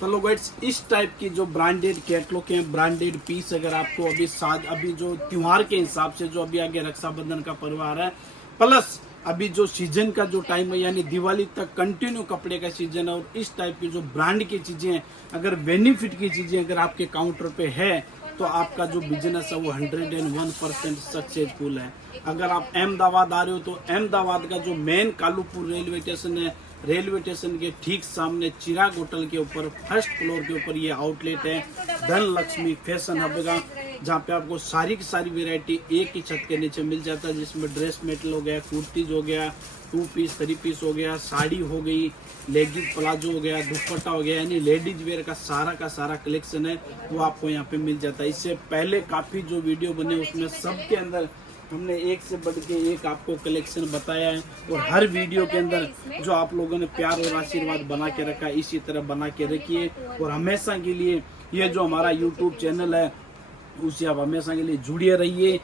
तो लोग इस टाइप की जो ब्रांडेड कैटलॉग हैं, ब्रांडेड पीस अगर आपको अभी जो त्योहार के हिसाब से जो अभी आगे रक्षाबंधन का पर्व आ रहा है, प्लस अभी जो सीजन का जो टाइम है यानी दिवाली तक कंटिन्यू कपड़े का सीजन है, और इस टाइप की जो ब्रांड की चीजें हैं, अगर बेनिफिट की चीजें अगर आपके काउंटर पे है तो आपका जो बिजनेस है वो 101% सक्सेसफुल है। अगर आप अहमदाबाद आ रहे हो तो अहमदाबाद का जो मेन कालूपुर रेलवे स्टेशन है, रेलवे स्टेशन के ठीक सामने चिराग होटल के ऊपर फर्स्ट फ्लोर के ऊपर ये आउटलेट है धन लक्ष्मी फैशन हब का, जहाँ पे आपको सारी की सारी वैरायटी एक ही छत के नीचे मिल जाता है, जिसमें ड्रेस मेटेरियल हो गया, कुर्तीज हो गया, 2 पीस 3 पीस हो गया, साड़ी हो गई, लेगिंग प्लाजो हो गया, दुपट्टा हो गया, यानी लेडीज वेयर का सारा कलेक्शन है वो आपको यहाँ पे मिल जाता है। इससे पहले काफी जो वीडियो बने उसमें सबके अंदर हमने एक से बढ़ के एक आपको कलेक्शन बताया है, और हर वीडियो के अंदर जो आप लोगों ने प्यार और आशीर्वाद बना के रखा है इसी तरह बना के रखिए, और हमेशा के लिए ये जो हमारा YouTube चैनल है उससे आप हमेशा के लिए जुड़े रहिए।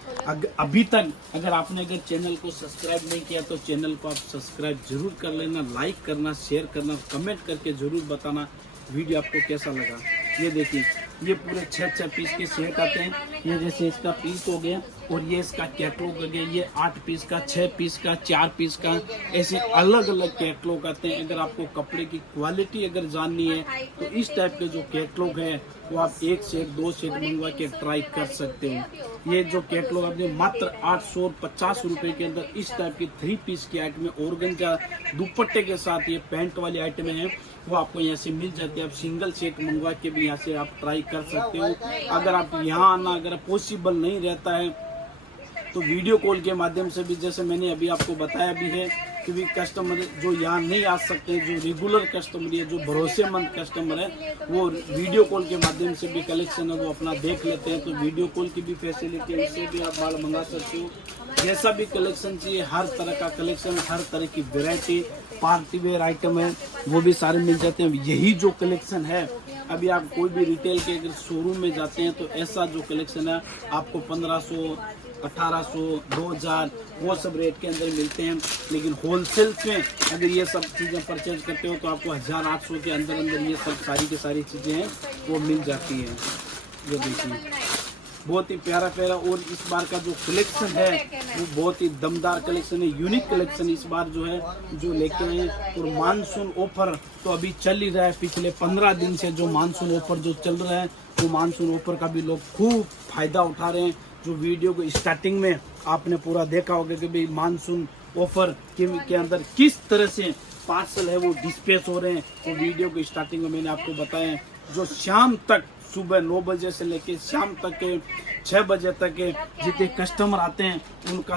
अभी तक अगर चैनल को सब्सक्राइब नहीं किया तो चैनल को आप सब्सक्राइब जरूर कर लेना, लाइक करना, शेयर करना, कमेंट करके जरूर बताना वीडियो आपको कैसा लगा। ये देखिए ये पूरे 6 पीस के सेट आते हैं, ये जैसे इसका पीस हो गया और ये इसका कैटलॉग हो गया, ये 8 पीस का, 6 पीस का, 4 पीस का, ऐसे अलग अलग कैटलॉग आते हैं। अगर आपको कपड़े की क्वालिटी अगर जाननी है तो इस टाइप के जो कैटलॉग है वो आप 1 सेट 2 सेट मंगवा के ट्राई कर सकते हो। ये जो कैटलॉग आपने मात्र 850 रुपए के अंदर इस टाइप की 3 पीस की आइटम है, ऑर्गेन्जा दुपट्टे के साथ ये पैंट वाली आइटम है वो आपको यहाँ से मिल जाती है। आप सिंगल सेट मंगवा के भी यहाँ से आप ट्राई कर सकते हो। अगर आप यहाँ आना अगर पॉसिबल नहीं रहता है तो वीडियो कॉल के माध्यम से भी, जैसे मैंने अभी आपको बताया भी है, क्योंकि कस्टमर जो यहाँ नहीं आ सकते, जो रेगुलर कस्टमर है, जो भरोसेमंद कस्टमर है, वो वीडियो कॉल के माध्यम से भी कलेक्शन है वो अपना देख लेते हैं। तो वीडियो कॉल की भी फैसिलिटी है, उससे भी आप माल मंगा सकते हो। जैसा भी कलेक्शन चाहिए, हर तरह का कलेक्शन, हर तरह की वैरायटी, पार्टी वेयर आइटम है वो भी सारे मिल जाते हैं। यही जो कलेक्शन है, अभी आप कोई भी रिटेल के अगर शोरूम में जाते हैं तो ऐसा जो कलेक्शन है आपको 1500, 1800, 2000 वो सब रेट के अंदर मिलते हैं, लेकिन होलसेल में अगर ये सब चीज़ें परचेज करते हो तो आपको 1800 के अंदर ये सब सारी की सारी चीज़ें हैं वो मिल जाती हैं। जो देखिए बहुत ही प्यारा और इस बार का जो कलेक्शन है वो बहुत ही दमदार कलेक्शन है, यूनिक कलेक्शन इस बार जो है जो लेके आए। और मानसून ऑफर तो अभी चल ही रहा है, पिछले 15 दिन से जो मानसून ऑफर जो चल रहा है वो मानसून ऑफर का भी लोग खूब फायदा उठा रहे हैं। जो वीडियो को स्टार्टिंग में आपने पूरा देखा होगा कि भाई मानसून ऑफर के अंदर किस तरह से पार्सल है वो डिस्पैच हो रहे हैं, वो वीडियो को स्टार्टिंग में मैंने आपको बताया। जो शाम तक सुबह 9 बजे से लेके शाम तक के 6 बजे तक के जितने कस्टमर आते हैं उनका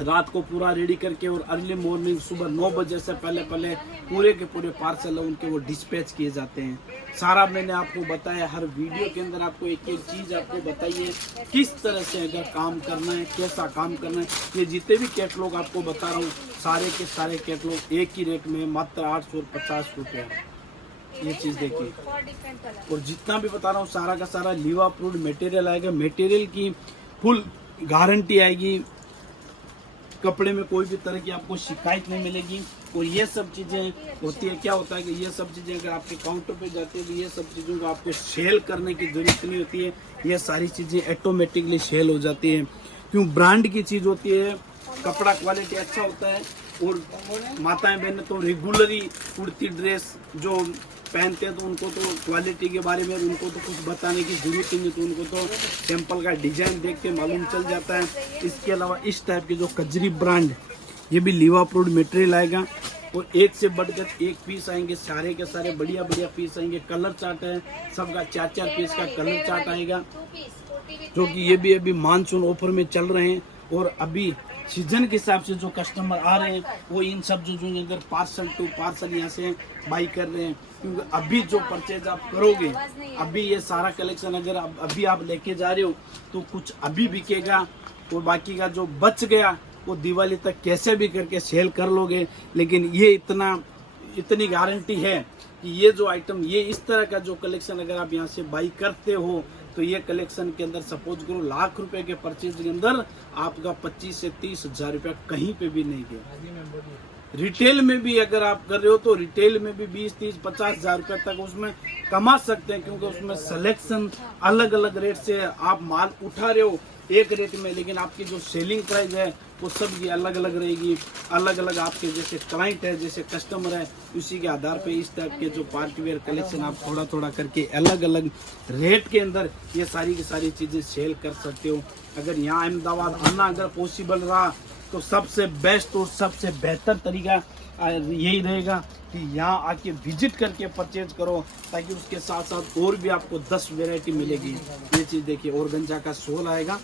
रात को पूरा रेडी करके और अर्ली मॉर्निंग सुबह 9 बजे से पहले पूरे के पूरे पार्सल उनके वो डिस्पैच किए जाते हैं। सारा मैंने आपको बताया, हर वीडियो के अंदर आपको एक एक चीज़ आपको बताइए किस तरह से अगर काम करना है, कैसा काम करना है। ये जितने भी कैटलॉग आपको बता रहा हूँ सारे के सारे कैटलॉग एक ही रेट में मात्र 850 रुपये। ये चीज़ देखिए, और जितना भी बता रहा हूँ सारा का सारा लीव अप्रूव्ड मटेरियल आएगा, मटेरियल की फुल गारंटी आएगी, कपड़े में कोई भी तरह की आपको शिकायत नहीं मिलेगी। और ये सब चीज़ें होती है, क्या होता है कि ये सब चीज़ें अगर आपके काउंटर पे जाती है तो ये सब चीज़ों को आपको सेल करने की जरूरत नहीं होती है, ये सारी चीज़ें ऑटोमेटिकली सेल हो जाती है। क्यों, ब्रांड की चीज़ होती है, कपड़ा क्वालिटी अच्छा होता है। और माताएं बहनें तो रेगुलरली कुर्ती ड्रेस जो पहनते हैं तो उनको तो क्वालिटी के बारे में उनको तो कुछ बताने की जरूरत ही नहीं, तो उनको तो सैंपल का डिजाइन देख के मालूम चल जाता है। इसके अलावा इस टाइप के जो कजरी ब्रांड, ये भी लीव अप्रूव्ड मटेरियल आएगा, और एक से बढ़कर एक पीस आएंगे, सारे के सारे बढ़िया बढ़िया पीस आएंगे। कलर चार्ट है सबका, 4 पीस का कलर चार्ट आएगा, जो कि ये भी अभी मानसून ऑफर में चल रहे हैं। और अभी सीजन के हिसाब से जो कस्टमर आ रहे हैं वो इन सब जो अगर पार्सल टू पार्सल यहाँ से बाई कर रहे हैं, क्योंकि अभी जो परचेज आप करोगे, अभी ये सारा कलेक्शन अगर अभी आप लेके जा रहे हो तो कुछ अभी बिकेगा, और बाकी का जो बच गया वो दिवाली तक कैसे भी करके सेल कर लोगे। लेकिन ये इतनी गारंटी है कि ये जो आइटम, ये इस तरह का जो कलेक्शन अगर आप यहाँ से बाई करते हो तो ये कलेक्शन के अंदर सपोज करो लाख रुपए के परचेज के अंदर आपका 25 से 30 हजार रुपया कहीं पे भी नहीं गया। रिटेल में भी अगर आप कर रहे हो तो रिटेल में भी 20-30-50 हज़ार रुपए तक उसमें कमा सकते हैं, क्योंकि उसमें सिलेक्शन अलग अलग रेट से आप माल उठा रहे हो एक रेट में, लेकिन आपकी जो सेलिंग प्राइस है वो सब की अलग अलग रहेगी। अलग अलग आपके जैसे क्लाइंट है, जैसे कस्टमर है, उसी के आधार पे इस टाइप के जो पार्टी वेयर कलेक्शन आप थोड़ा थोड़ा करके अलग अलग रेट के अंदर ये सारी की सारी चीज़ें सेल कर सकते हो। अगर यहाँ अहमदाबाद आना अगर पॉसिबल रहा तो सबसे बेस्ट और सबसे बेहतर तरीका यही रहेगा कि यहाँ आके विजिट करके परचेज करो, ताकि उसके साथ साथ और भी आपको 10 वैरायटी मिलेगी। ये चीज़ देखिए, ऑर्गेन्जा का सोल आएगा,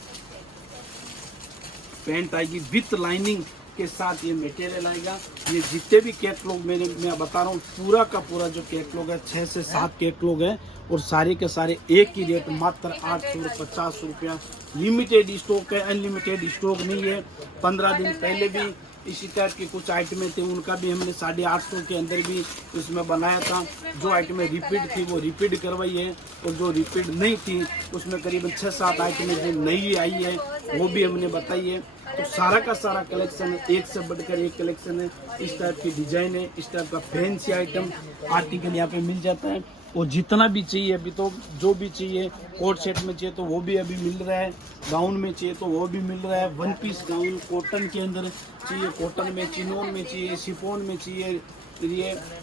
पैंट आएगी विथ लाइनिंग के साथ, ये मटेरियल आएगा। ये जितने भी कैटलॉग मैं बता रहा हूँ, पूरा का पूरा जो कैटलॉग है 6 से 7 कैटलॉग है, और सारे के सारे एक ही रेट मात्र 850 रुपया। लिमिटेड स्टॉक है, अनलिमिटेड स्टॉक नहीं है। 15 दिन पहले भी इसी टाइप के कुछ आइटमें थे, उनका भी हमने 850 के अंदर भी उसमें बनाया था। जो आइटमें रिपीट थी वो रिपीट करवाई है, और जो रिपीट नहीं थी उसमें करीबन 6-7 आइटमें जो नई आई है वो भी हमने बताई है। तो सारा का सारा कलेक्शन है, एक से बढ़कर एक कलेक्शन है। इस टाइप की डिजाइन है, इस टाइप का फैंसी आइटम आर्टिकल यहाँ पे मिल जाता है। और जितना भी चाहिए अभी तो, जो भी चाहिए, कोट सेट में चाहिए तो वो भी अभी मिल रहा है, गाउन में चाहिए तो वो भी मिल रहा है। 1 पीस गाउन कॉटन के अंदर चाहिए, कॉटन में, चिनोन में चाहिए, शिफॉन में चाहिए।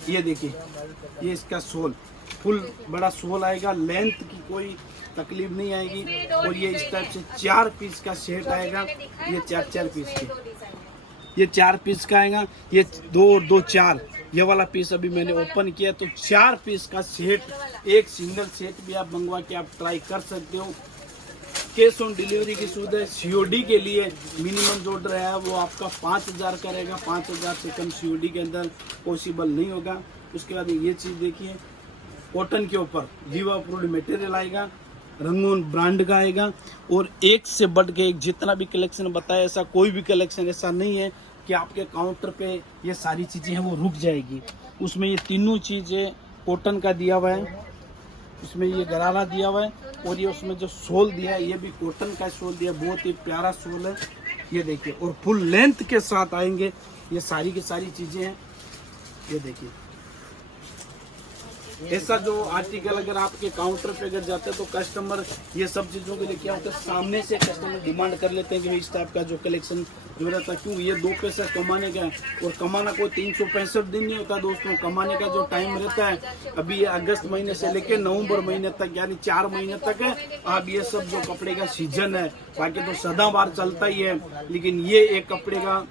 ये देखिए, ये इसका सोल फुल बड़ा सोल आएगा, लेंथ की कोई तकलीफ नहीं आएगी। और ये इस टाइप से 4 पीस का सेट आएगा, ये 4 पीस के, ये 4 पीस का आएगा। ये 2 और 2 4, ये वाला पीस अभी मैंने ओपन किया, तो 4 पीस का सेट, एक सिंगल सेट भी आप मंगवा के आप ट्राई कर सकते हो। कैश ऑन डिलीवरी की सुविधा है। सीओडी के लिए मिनिमम जो ऑर्डर है वो आपका 5000 का रहेगा, 5000 से कम सीओडी के अंदर पॉसिबल नहीं होगा। उसके बाद ये चीज़ देखिए, कॉटन के ऊपर लीवा अप्रूव्ड मटेरियल आएगा, रंगून ब्रांड का आएगा, और एक से बढ़ के एक जितना भी कलेक्शन बताया, ऐसा कोई भी कलेक्शन ऐसा नहीं है कि आपके काउंटर पे ये सारी चीज़ें हैं वो रुक जाएगी। उसमें ये तीनों चीज़ें कॉटन का दिया हुआ है, उसमें ये गरारा दिया हुआ है, और ये उसमें जो सोल दिया है ये भी कॉटन का सोल दिया, बहुत ही प्यारा सोल है। ये देखिए, और फुल लेंथ के साथ आएंगे ये सारी की सारी चीज़ें हैं। ये देखिए, ऐसा जो आर्टिकल अगर आपके काउंटर पे अगर जाते हैं तो कस्टमर ये सब चीज़ों के लिए क्या होता है, सामने से कस्टमर डिमांड कर लेते हैं कि भाई इस टाइप का जो कलेक्शन जो रहता है। क्यों, ये 2 पैसा कमाने का है, और कमाना कोई 365 दिन नहीं होता दोस्तों। कमाने का जो टाइम रहता है, अभी ये अगस्त महीने से लेकर नवंबर महीने तक, यानी 4 महीने तक है। अब ये सब जो कपड़े का सीजन है, बाकी तो सदाबहार चलता ही है, लेकिन ये एक कपड़े का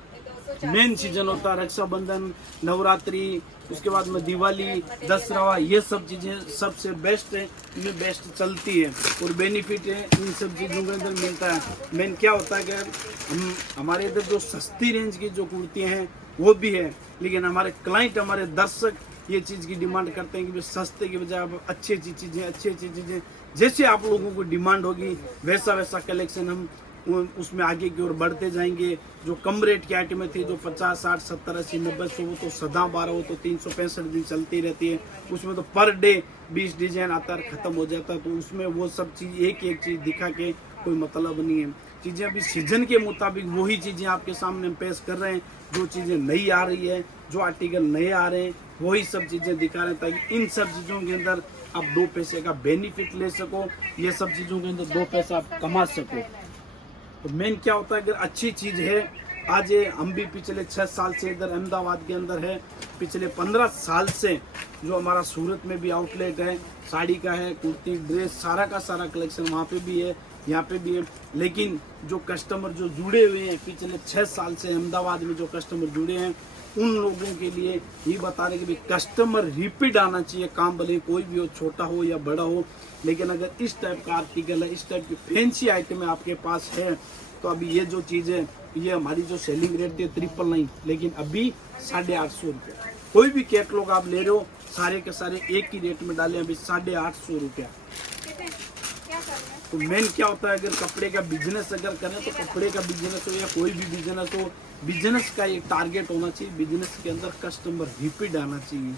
मेन सीजन होता है। रक्षाबंधन, नवरात्रि, उसके बाद में दिवाली, दसरा, ये सब चीज़ें सबसे बेस्ट है, ये बेस्ट चलती है, और बेनिफिट है इन सब चीज़ों के अंदर मिलता है। मेन क्या होता है कि हमारे इधर जो सस्ती रेंज की जो कुर्तियाँ हैं वो भी है, लेकिन हमारे क्लाइंट, हमारे दर्शक ये चीज़ की डिमांड करते हैं कि सस्ते की बजाय आप अच्छी अच्छी चीज़ें जैसे आप लोगों को डिमांड होगी वैसा वैसा कलेक्शन हम उसमें आगे की ओर बढ़ते जाएंगे। जो कम रेट की आइटमें थी, जो 50, 60, 70, 80, 90, 100, वो तो सदा 12, वो तो 365 दिन चलती रहती है। उसमें तो पर डे 20 डिजाइन आता है, ख़त्म हो जाता है। तो उसमें वो सब चीज़ एक एक चीज़ दिखा के कोई मतलब नहीं है। चीज़ें अभी सीजन के मुताबिक वही चीज़ें आपके सामने पेश कर रहे हैं। जो चीज़ें नई आ रही है, जो आर्टिकल नए आ रहे हैं, वही सब चीज़ें दिखा रहे हैं, ताकि इन सब चीज़ों के अंदर आप 2 पैसे का बेनिफिट ले सको, ये सब चीज़ों के अंदर 2 पैसा आप कमा सको। तो मेन क्या होता है, अगर अच्छी चीज़ है, आज ये हम भी पिछले 6 साल से इधर अहमदाबाद के अंदर है, पिछले 15 साल से जो हमारा सूरत में भी आउटलेट है, साड़ी का है, कुर्ती, ड्रेस, सारा का सारा कलेक्शन वहाँ पे भी है, यहाँ पे भी है। लेकिन जो कस्टमर जो जुड़े हुए हैं पिछले 6 साल से अहमदाबाद में, जो कस्टमर जुड़े हैं, उन लोगों के लिए ये बता रहे कि भाई कस्टमर रिपीट आना चाहिए। काम भले कोई भी हो, छोटा हो या बड़ा हो, लेकिन अगर इस टाइप का आर्टिकल है, इस टाइप की फैंसी आइटम आपके पास है, तो अभी ये जो चीज़ है, ये हमारी जो सेलिंग रेट है 999, लेकिन अभी 850 रुपये। कोई भी कैटलॉग आप ले रहे हो, सारे के सारे एक ही रेट में डालें, अभी 850 रुपया। तो मेन क्या होता है, अगर कपड़े का बिजनेस अगर करें, तो कपड़े का बिजनेस हो या कोई भी बिजनेस हो, बिजनेस का एक टारगेट होना चाहिए। बिजनेस के अंदर कस्टमर रिपीट आना चाहिए।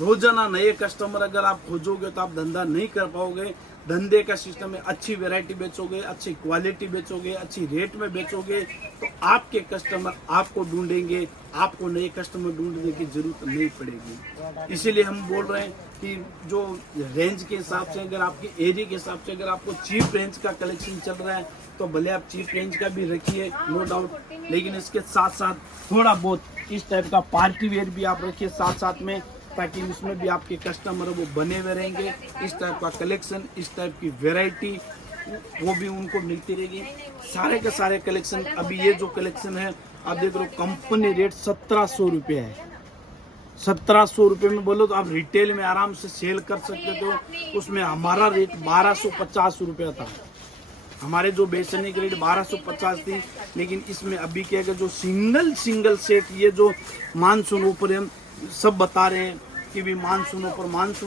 रोजाना नए कस्टमर अगर आप खोजोगे तो आप धंधा नहीं कर पाओगे। धंधे का सिस्टम है, अच्छी वैरायटी बेचोगे, अच्छी क्वालिटी बेचोगे, अच्छी रेट में बेचोगे तो आपके कस्टमर आपको ढूंढेंगे, आपको नए कस्टमर ढूंढने की जरूरत नहीं पड़ेगी। इसीलिए हम बोल रहे हैं कि जो रेंज के हिसाब से, अगर आपके एरिया के हिसाब से अगर आपको चीप रेंज का कलेक्शन चल रहा है तो भले आप चीप रेंज का भी रखिए, नो डाउट, लेकिन इसके साथ साथ थोड़ा बहुत इस टाइप का पार्टी वेयर भी आप रखिए साथ साथ में, ताकि उसमें भी आपके कस्टमर वो बने हुए रहेंगे। इस टाइप का कलेक्शन, इस टाइप की वैरायटी वो भी उनको मिलती रहेगी। सारे के सारे कलेक्शन, अभी ये जो कलेक्शन है आप देख रहे हो, कंपनी रेट 1700 रुपये है। 1700 रुपये में बोलो तो आप रिटेल में आराम से सेल कर सकते हो। उसमें हमारा रेट 1250 रुपया था। हमारे जो बेचने की रेट 1250 थी, लेकिन इसमें अभी क्या है, जो सिंगल सेट, ये जो मानसून ऊपर हम सब बता रहे हैं कि भी मानसून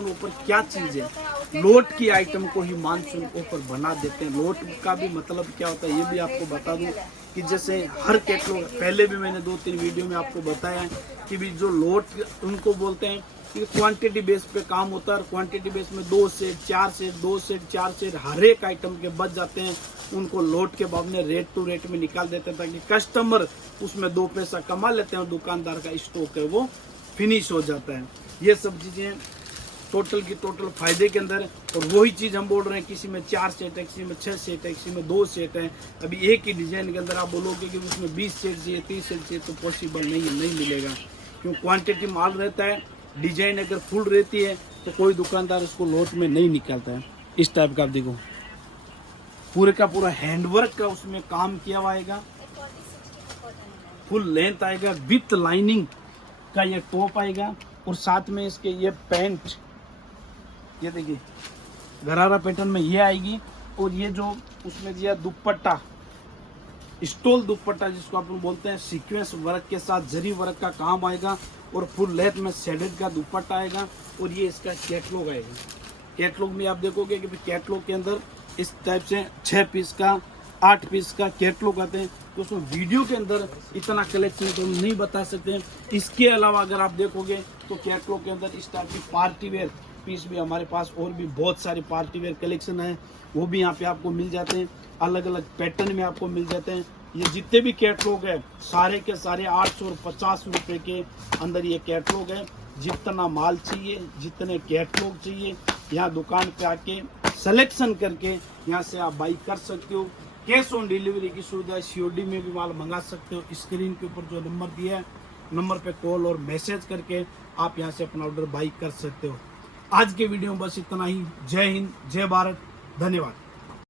ऊपर क्या चीज़ है, लोट की आइटम को ही मानसून ऊपर बना देते हैं। लोट का भी मतलब क्या होता है ये भी आपको बता दूं कि जैसे हर कैटलॉग, पहले भी मैंने 2-3 वीडियो में आपको बताया है कि भी जो लोट उनको बोलते हैं कि क्वांटिटी बेस पे काम होता है। क्वांटिटी बेस में 2 सेट 4 सेट 2 सेट 4 सेट हर एक आइटम के बच जाते हैं। उनको लोट के बाद में रेट टू रेट में निकाल देते हैं ताकि कस्टमर उसमें 2 पैसा कमा लेते हैं और दुकानदार का स्टॉक है वो फिनिश हो जाता है। ये सब चीज़ें टोटल की टोटल फायदे के अंदर। और वही चीज़ हम बोल रहे हैं, किसी में 4 सेट है, किसी में 6 सेट है, किसी में 2 सेट है। अभी एक ही डिजाइन के अंदर आप बोलोगे कि उसमें 20 सेट चाहिए, 30 सेट चाहिए, तो पॉसिबल नहीं मिलेगा। क्यों, क्वांटिटी माल रहता है, डिजाइन अगर फुल रहती है तो कोई दुकानदार उसको लोट में नहीं निकालता है। इस टाइप का आप देखो, पूरे का पूरा हैंडवर्क का उसमें काम किया हुआ आएगा, फुल लेंथ आएगा, विथ लाइनिंग का ये टॉप आएगा और साथ में इसके ये पैंट, ये देखिए गरारा पैटर्न में ये आएगी। और ये जो उसमें दिया दुपट्टा, स्टोल दुपट्टा जिसको आप लोग बोलते हैं, सीक्वेंस वर्क के साथ जरी वर्क का काम आएगा और फुल लेंथ में शेडेड का दुपट्टा आएगा। और ये इसका कैटलॉग आएगा। कैटलॉग में आप देखोगे कि कैटलॉग के अंदर इस टाइप से 6 पीस का 8 पीस का कैटलॉग आते हैं। तो उसमें वीडियो के अंदर इतना कलेक्शन तो हम नहीं बता सकते। इसके अलावा अगर आप देखोगे तो कैटलॉग के अंदर इस टाइप की पार्टी वेयर पीस भी हमारे पास और भी बहुत सारे पार्टी वेयर कलेक्शन है, वो भी यहाँ पे आपको मिल जाते हैं। अलग अलग पैटर्न में आपको मिल जाते हैं। ये जितने भी कैटलॉग है सारे के सारे 850 रुपये के अंदर ये कैटलॉग है। जितना माल चाहिए, जितने कैटलॉग चाहिए, यहाँ दुकान पे आके सिलेक्शन करके यहाँ से आप बाई कर सकते हो। कैश ऑन डिलीवरी की सुविधा, COD में भी माल मंगा सकते हो। स्क्रीन के ऊपर जो नंबर दिया है, नंबर पे कॉल और मैसेज करके आप यहाँ से अपना ऑर्डर बाई कर सकते हो। आज के वीडियो में बस इतना ही। जय हिंद, जय भारत, धन्यवाद।